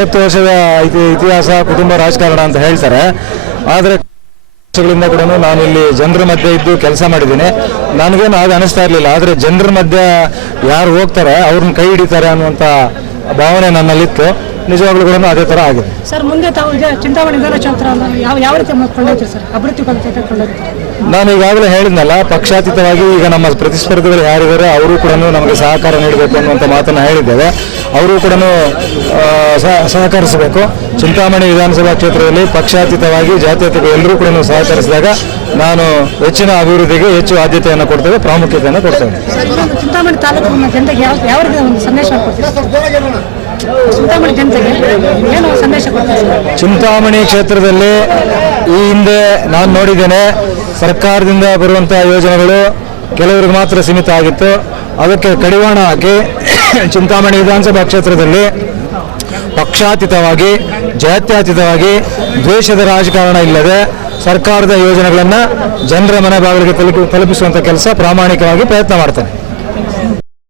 30 ವರ್ಷದ ಇತಿಹಾಸ ಕುಟುಂಬ ರಾಜಕಾರಣ ಅಂತ ಹೇಳ್ತಾರೆ. ಆದರೆ ವರ್ಷಗಳಿಂದ ಕೂಡ ನಾನು ಇಲ್ಲಿ ಜನರ ಮಧ್ಯೆ ಇದ್ದು ಕೆಲಸ ಮಾಡಿದ್ದೀನಿ. ನನಗೇನು ಅದು ಅನಿಸ್ತಾ ಇರಲಿಲ್ಲ. ಆದರೆ ಜನರ ಮಧ್ಯೆ ಯಾರು ಹೋಗ್ತಾರೆ ಅವ್ರನ್ನ ಕೈ ಹಿಡಿತಾರೆ ಅನ್ನುವಂಥ ಭಾವನೆ ನನ್ನಲ್ಲಿತ್ತು. ನಿಜವಾಗ್ಲೂ ಕೂಡ ಅದೇ ಥರ ಆಗಿದೆ. ಸರ್, ಮುಂದೆ ತಾವು ಚಿಂತಾಮಣಿ ವಿಧಾನಕ್ಷೇತ್ರ ಯಾವ ರೀತಿ ಕೊಂಡೊಯ್ತೀರಿ ಸರ್? ಅಭಿವೃದ್ಧಿ ಕೊಂಡೊಯ್ತೀರಿ? ನಾನು ಈಗಾಗಲೇ ಹೇಳಿದ್ನಲ್ಲ, ಪಕ್ಷಾತೀತವಾಗಿ ಈಗ ನಮ್ಮ ಪ್ರತಿಸ್ಪರ್ಧಿಗಳು ಯಾರಿದ್ದಾರೆ ಅವರು ಕೂಡ ನಮಗೆ ಸಹಕಾರ ನೀಡಬೇಕು ಅನ್ನುವಂಥ ಮಾತನ್ನು ಹೇಳಿದ್ದೇವೆ. ಅವರು ಕೂಡ ಸಹಕರಿಸಬೇಕು. ಚಿಂತಾಮಣಿ ವಿಧಾನಸಭಾ ಕ್ಷೇತ್ರದಲ್ಲಿ ಪಕ್ಷಾತೀತವಾಗಿ ಜಾತ್ಯತೀತ ಎಲ್ಲರೂ ಕೂಡ ಸಹಕರಿಸಿದಾಗ ನಾನು ಹೆಚ್ಚಿನ ಅಭಿವೃದ್ಧಿಗೆ ಹೆಚ್ಚು ಆದ್ಯತೆಯನ್ನು ಕೊಡ್ತೇವೆ, ಪ್ರಾಮುಖ್ಯತೆಯನ್ನು ಕೊಡ್ತೇವೆ. ಚಿಂತಾಮಣಿ ತಾಲೂಕಿನ ಜನತೆಗೆ ಯಾವ ರೀತಿ ಒಂದು ಸಂದೇಶ ಕೊಡ್ತೀವಿ? ಚಿಂತಾಮಣಿ ಜನತೆಗೆ ಏನು ಸಂದೇಶ ಕೊಡ್ತೀವಿ? ಚಿಂತಾಮಣಿ ಕ್ಷೇತ್ರದಲ್ಲಿ ಈ ಹಿಂದೆ ನಾನು ನೋಡಿದ್ದೇನೆ, ಸರ್ಕಾರದಿಂದ ಬರುವಂಥ ಯೋಜನೆಗಳು ಕೆಲವರಿಗೆ ಮಾತ್ರ ಸೀಮಿತ ಆಗಿತ್ತು. ಅದಕ್ಕೆ ಕಡಿವಾಣ ಹಾಕಿ ಚಿಂತಾಮಣಿ ವಿಧಾನಸಭಾ ಕ್ಷೇತ್ರದಲ್ಲಿ ಪಕ್ಷಾತೀತವಾಗಿ ಜಾತ್ಯತೀತವಾಗಿ ದ್ವೇಷದ ರಾಜಕಾರಣ ಇಲ್ಲದೆ ಸರ್ಕಾರದ ಯೋಜನೆಗಳನ್ನು ಜನರ ಮನೆ ಬಾಗಿಲಿಗೆ ತಲುಪಿಸುವಂಥ ಕೆಲಸ ಪ್ರಾಮಾಣಿಕವಾಗಿ ಪ್ರಯತ್ನ ಮಾಡ್ತೇನೆ.